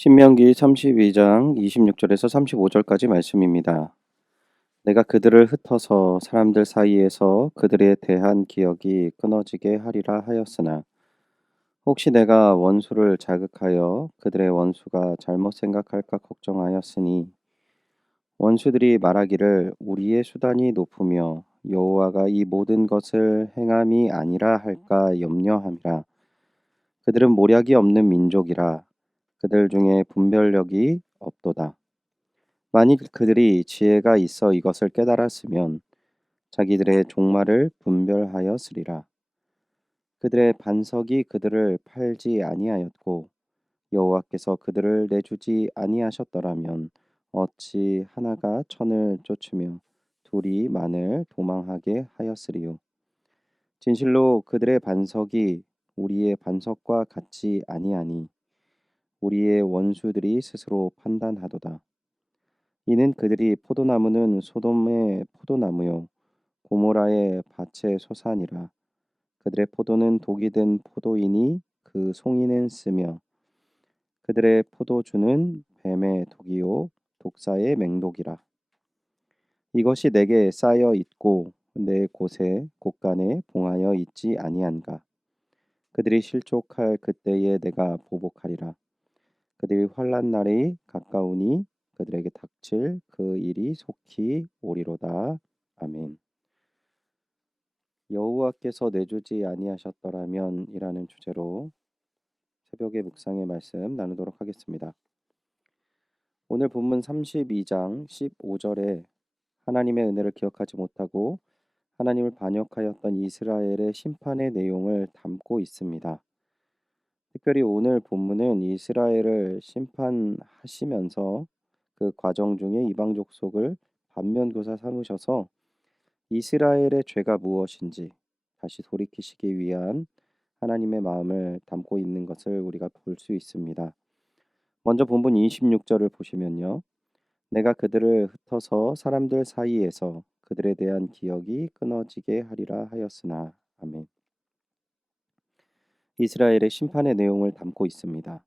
신명기 32장 26절에서 35절까지 말씀입니다. 내가 그들을 흩어서 사람들 사이에서 그들에 대한 기억이 끊어지게 하리라 하였으나 혹시 내가 원수를 자극하여 그들의 원수가 잘못 생각할까 걱정하였으니 원수들이 말하기를 우리의 수단이 높으며 여호와가 이 모든 것을 행함이 아니라 할까 염려함이라. 그들은 모략이 없는 민족이라 그들 중에 분별력이 없도다. 만일 그들이 지혜가 있어 이것을 깨달았으면 자기들의 종말을 분별하였으리라. 그들의 반석이 그들을 팔지 아니하였고 여호와께서 그들을 내주지 아니하셨더라면 어찌 하나가 천을 쫓으며 둘이 만을 도망하게 하였으리요. 진실로 그들의 반석이 우리의 반석과 같지 아니하니 우리의 원수들이 스스로 판단하도다. 이는 그들이 포도나무는 소돔의 포도나무요 고모라의 밭의 소산이라. 그들의 포도는 독이 든 포도이니 그 송이는 쓰며 그들의 포도주는 뱀의 독이요 독사의 맹독이라. 이것이 내게 쌓여 있고 내 곳에 곳간에 봉하여 있지 아니한가. 그들이 실족할 그때에 내가 보복하리라. 그들이 환난 날이 가까우니 그들에게 닥칠 그 일이 속히 오리로다. 아멘. 여호와께서 내주지 아니하셨더라면이라는 주제로 새벽의 묵상의 말씀 나누도록 하겠습니다. 오늘 본문 32장 15절에 하나님의 은혜를 기억하지 못하고 하나님을 반역하였던 이스라엘의 심판의 내용을 담고 있습니다. 특별히 오늘 본문은 이스라엘을 심판하시면서 그 과정 중에 이방 족속을 반면교사 삼으셔서 이스라엘의 죄가 무엇인지 다시 돌이키시기 위한 하나님의 마음을 담고 있는 것을 우리가 볼 수 있습니다. 먼저 본문 26절을 보시면요. 내가 그들을 흩어서 사람들 사이에서 그들에 대한 기억이 끊어지게 하리라 하였으나. 아멘. 이스라엘의 심판의 내용을 담고 있습니다.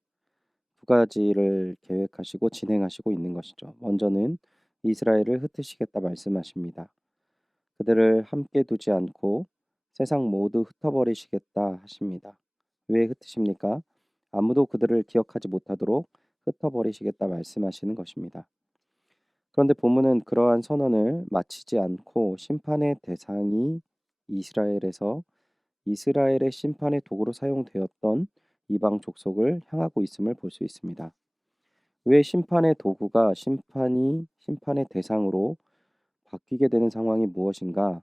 두 가지를 계획하시고 진행하시고 있는 것이죠. 먼저는 이스라엘을 흩으시겠다 말씀하십니다. 그들을 함께 두지 않고 세상 모두 흩어버리시겠다 하십니다. 왜 흩으십니까? 아무도 그들을 기억하지 못하도록 흩어버리시겠다 말씀하시는 것입니다. 그런데 본문은 그러한 선언을 마치지 않고 심판의 대상이 이스라엘에서 이스라엘의 심판의 도구로 사용되었던 이방 족속을 향하고 있음을 볼 수 있습니다. 왜 심판의 도구가 심판의 대상으로 바뀌게 되는 상황이 무엇인가?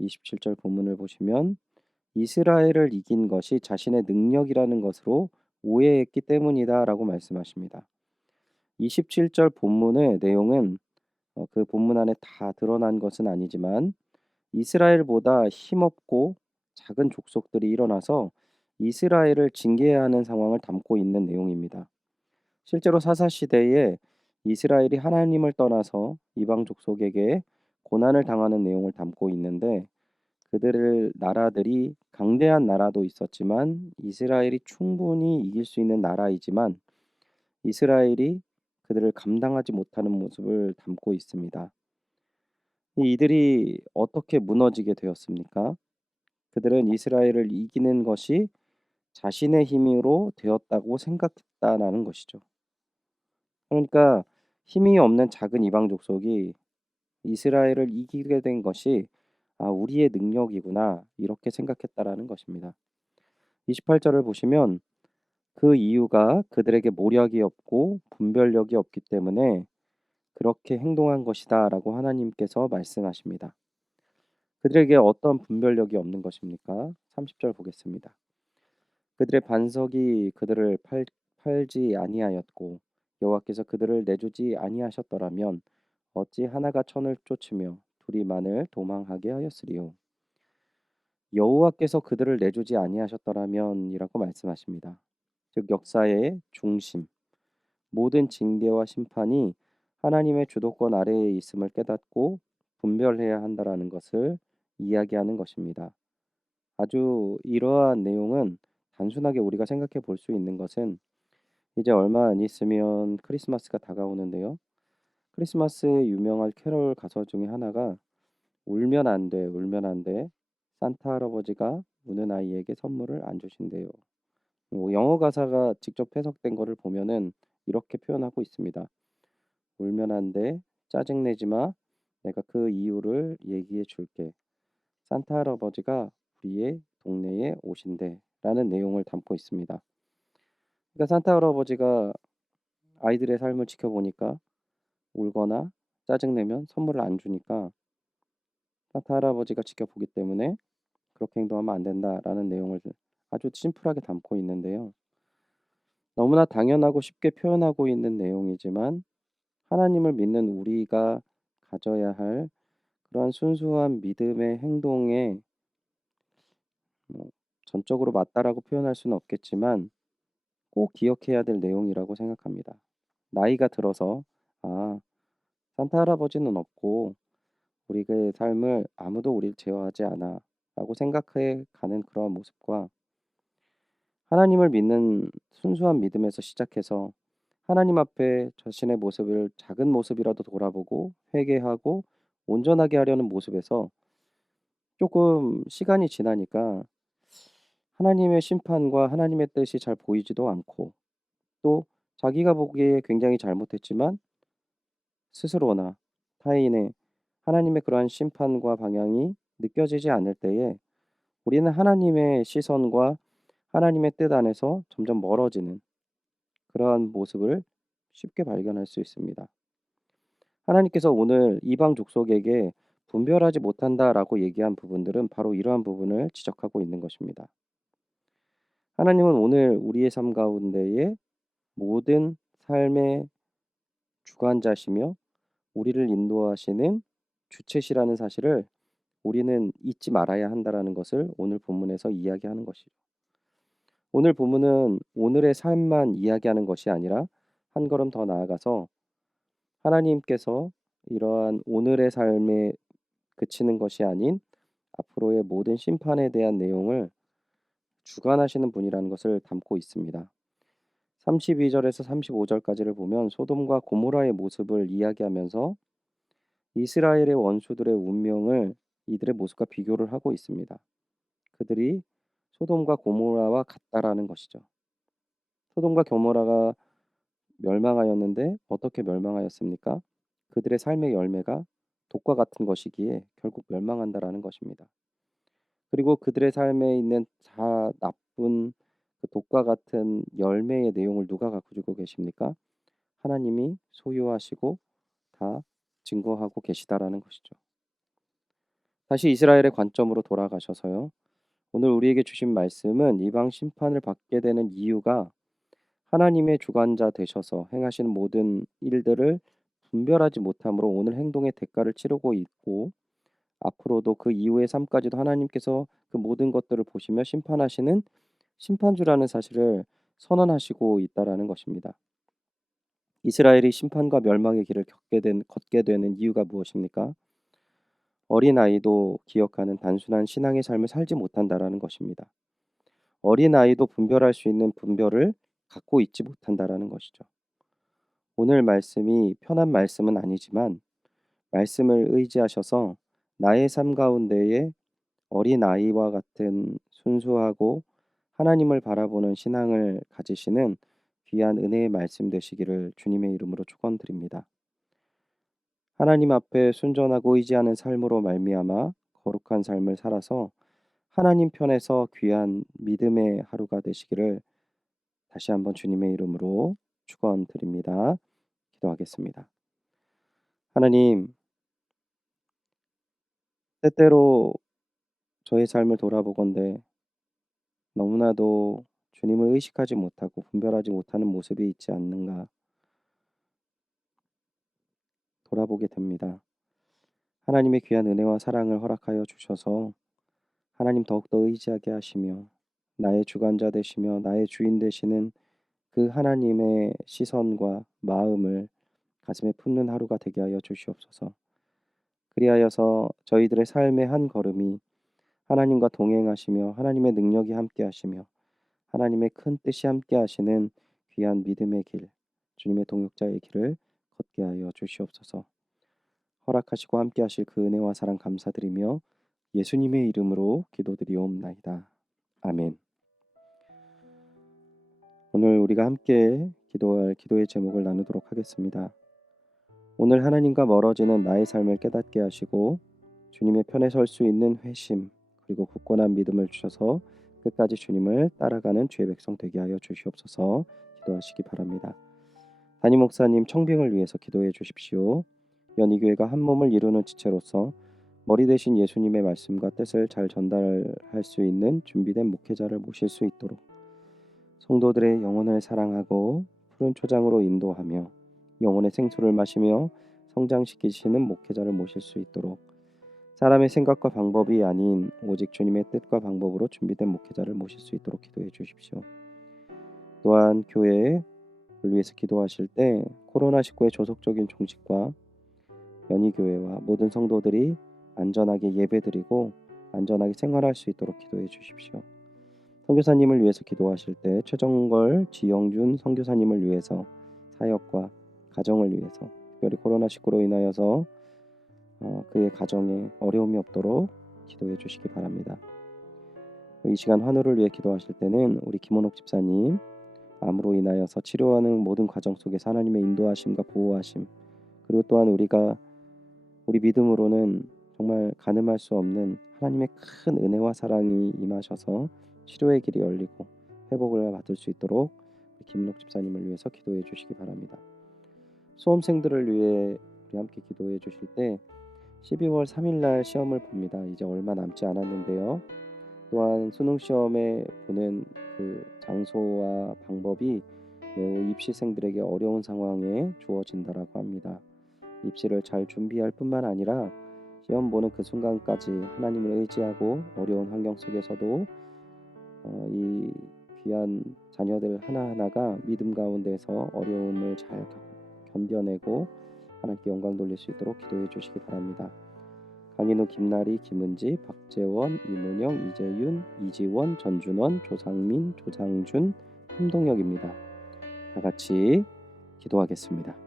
27절 본문을 보시면 이스라엘을 이긴 것이 자신의 능력이라는 것으로 오해했기 때문이다라고 말씀하십니다. 27절 본문의 내용은 그 본문 안에 다 드러난 것은 아니지만 이스라엘보다 힘없고 작은 족속들이 일어나서 이스라엘을 징계해야 하는 상황을 담고 있는 내용입니다. 실제로 사사 시대에 이스라엘이 하나님을 떠나서 이방 족속에게 고난을 당하는 내용을 담고 있는데 그들을 나라들이 강대한 나라도 있었지만 이스라엘이 충분히 이길 수 있는 나라이지만 이스라엘이 그들을 감당하지 못하는 모습을 담고 있습니다. 이들이 어떻게 무너지게 되었습니까? 그들은 이스라엘을 이기는 것이 자신의 힘으로 되었다고 생각했다라는 것이죠. 그러니까 힘이 없는 작은 이방 족속이 이스라엘을 이기게 된 것이 우리의 능력이구나 이렇게 생각했다라는 것입니다. 28절을 보시면 그 이유가 그들에게 모략이 없고 분별력이 없기 때문에 그렇게 행동한 것이다라고 하나님께서 말씀하십니다. 그들에게 어떤 분별력이 없는 것입니까? 30절 보겠습니다. 그들의 반석이 그들을 팔지 아니하였고 여호와께서 그들을 내주지 아니하셨더라면 어찌 하나가 천을 쫓으며 둘이 만을 도망하게 하였으리요. 여호와께서 그들을 내주지 아니하셨더라면이라고 말씀하십니다. 즉 역사의 중심, 모든 징계와 심판이 하나님의 주도권 아래에 있음을 깨닫고 분별해야 한다라는 것을 이야기하는 것입니다. 아주 이러한 내용은 단순하게 우리가 생각해 볼 수 있는 것은 이제 얼마 안 있으면 크리스마스가 다가오는데요. 크리스마스에 유명한 캐롤 가사 중에 하나가 울면 안 돼, 울면 안 돼. 산타 할아버지가 우는 아이에게 선물을 안 주신대요. 영어 가사가 직접 해석된 거를 보면은 이렇게 표현하고 있습니다. 울면 안 돼, 짜증내지 마. 내가 그 이유를 얘기해 줄게. 산타 할아버지가 우리의 동네에 오신대. 라는 내용을 담고 있습니다. 그러니까 산타 할아버지가 아이들의 삶을 지켜보니까 울거나 짜증내면 선물을 안 주니까 산타 할아버지가 지켜보기 때문에 그렇게 행동하면 안 된다라는 내용을 아주 심플하게 담고 있는데요. 너무나 당연하고 쉽게 표현하고 있는 내용이지만 하나님을 믿는 우리가 가져야 할 그러한 순수한 믿음의 행동에 뭐 전적으로 맞다라고 표현할 수는 없겠지만 꼭 기억해야 될 내용이라고 생각합니다. 나이가 들어서 아, 산타 할아버지는 없고 우리의 삶을 아무도 우리를 제어하지 않아 라고 생각해 가는 그런 모습과 하나님을 믿는 순수한 믿음에서 시작해서 하나님 앞에 자신의 모습을 작은 모습이라도 돌아보고 회개하고 온전하게 하려는 모습에서 조금 시간이 지나니까 하나님의 심판과 하나님의 뜻이 잘 보이지도 않고 또 자기가 보기에 굉장히 잘못했지만 스스로나 타인의 하나님의 그러한 심판과 방향이 느껴지지 않을 때에 우리는 하나님의 시선과 하나님의 뜻 안에서 점점 멀어지는 그러한 모습을 쉽게 발견할 수 있습니다. 하나님께서 오늘 이방 족속에게 분별하지 못한다라고 얘기한 부분들은 바로 이러한 부분을 지적하고 있는 것입니다. 하나님은 오늘 우리의 삶 가운데에 모든 삶의 주관자시며 우리를 인도하시는 주체시라는 사실을 우리는 잊지 말아야 한다라는 것을 오늘 본문에서 이야기하는 것이죠. 오늘 본문은 오늘의 삶만 이야기하는 것이 아니라 한 걸음 더 나아가서 하나님께서 이러한 오늘의 삶에 그치는 것이 아닌 앞으로의 모든 심판에 대한 내용을 주관하시는 분이라는 것을 담고 있습니다. 32절에서 35절까지를 보면 소돔과 고모라의 모습을 이야기하면서 이스라엘의 원수들의 운명을 이들의 모습과 비교를 하고 있습니다. 그들이 소돔과 고모라와 같다라는 것이죠. 소돔과 고모라가 멸망하였는데 어떻게 멸망하였습니까? 그들의 삶의 열매가 독과 같은 것이기에 결국 멸망한다라는 것입니다. 그리고 그들의 삶에 있는 다 나쁜 그 독과 같은 열매의 내용을 누가 가지고 계십니까? 하나님이 소유하시고 다 증거하고 계시다라는 것이죠. 다시 이스라엘의 관점으로 돌아가셔서요. 오늘 우리에게 주신 말씀은 이방 심판을 받게 되는 이유가 하나님의 주관자 되셔서 행하시는 모든 일들을 분별하지 못함으로 오늘 행동의 대가를 치르고 있고 앞으로도 그 이후의 삶까지도 하나님께서 그 모든 것들을 보시며 심판하시는 심판주라는 사실을 선언하시고 있다라는 것입니다. 이스라엘이 심판과 멸망의 길을 걷게 되는 이유가 무엇입니까? 어린아이도 기억하는 단순한 신앙의 삶을 살지 못한다라는 것입니다. 어린아이도 분별할 수 있는 분별을 갖고 있지 못한다라는 것이죠. 오늘 말씀이 편한 말씀은 아니지만 말씀을 의지하셔서 나의 삶 가운데에 어린아이와 같은 순수하고 하나님을 바라보는 신앙을 가지시는 귀한 은혜의 말씀 되시기를 주님의 이름으로 축원드립니다. 하나님 앞에 순전하고 의지하는 삶으로 말미암아 거룩한 삶을 살아서 하나님 편에서 귀한 믿음의 하루가 되시기를 다시 한번 주님의 이름으로 축원드립니다. 기도하겠습니다. 하나님, 때때로 저의 삶을 돌아보건대 너무나도 주님을 의식하지 못하고 분별하지 못하는 모습이 있지 않는가 돌아보게 됩니다. 하나님의 귀한 은혜와 사랑을 허락하여 주셔서 하나님 더욱더 의지하게 하시며 나의 주관자 되시며 나의 주인 되시는 그 하나님의 시선과 마음을 가슴에 품는 하루가 되게 하여 주시옵소서. 그리하여서 저희들의 삶의 한 걸음이 하나님과 동행하시며 하나님의 능력이 함께 하시며 하나님의 큰 뜻이 함께 하시는 귀한 믿음의 길, 주님의 동역자의 길을 걷게 하여 주시옵소서. 허락하시고 함께 하실 그 은혜와 사랑 감사드리며 예수님의 이름으로 기도드리옵나이다. 아멘. 오늘 우리가 함께 기도할 기도의 제목을 나누도록 하겠습니다. 오늘 하나님과 멀어지는 나의 삶을 깨닫게 하시고 주님의 편에 설 수 있는 회심 그리고 굳건한 믿음을 주셔서 끝까지 주님을 따라가는 주의 백성 되게 하여 주시옵소서. 기도하시기 바랍니다. 담임 목사님 청빙을 위해서 기도해 주십시오. 연희교회가 한 몸을 이루는 지체로서 머리 대신 예수님의 말씀과 뜻을 잘 전달할 수 있는 준비된 목회자를 모실 수 있도록 성도들의 영혼을 사랑하고 푸른 초장으로 인도하며 영혼의 생수를 마시며 성장시키시는 목회자를 모실 수 있도록 사람의 생각과 방법이 아닌 오직 주님의 뜻과 방법으로 준비된 목회자를 모실 수 있도록 기도해 주십시오. 또한 교회를 위해서 기도하실 때 코로나19의 조속적인 종식과 연희교회와 모든 성도들이 안전하게 예배드리고 안전하게 생활할 수 있도록 기도해 주십시오. 선교사님을 위해서 기도하실 때 최정걸, 지영준 선교사님을 위해서 사역과 가정을 위해서 특별히 코로나19로 인하여서 그의 가정에 어려움이 없도록 기도해 주시기 바랍니다. 이 시간 환우를 위해 기도하실 때는 우리 김원옥 집사님 암으로 인하여서 치료하는 모든 과정 속에서 하나님의 인도하심과 보호하심 그리고 또한 우리 믿음으로는 정말 가늠할 수 없는 하나님의 큰 은혜와 사랑이 임하셔서 치료의 길이 열리고 회복을 받을 수 있도록 김은옥 집사님을 위해서 기도해 주시기 바랍니다. 수험생들을 위해 우리 함께 기도해 주실 때 12월 3일 날 시험을 봅니다. 이제 얼마 남지 않았는데요. 또한 수능 시험에 보는 그 장소와 방법이 매우 입시생들에게 어려운 상황에 주어진다라고 합니다. 입시를 잘 준비할 뿐만 아니라 시험 보는 그 순간까지 하나님을 의지하고 어려운 환경 속에서도 이 귀한 자녀들 하나하나가 믿음 가운데서 어려움을 잘 견뎌내고 하나님께 영광 돌릴 수 있도록 기도해 주시기 바랍니다. 강인우, 김나리, 김은지, 박재원, 이문영, 이재윤, 이지원, 전준원, 조상민, 조상준, 함동혁입니다. 다 같이 기도하겠습니다.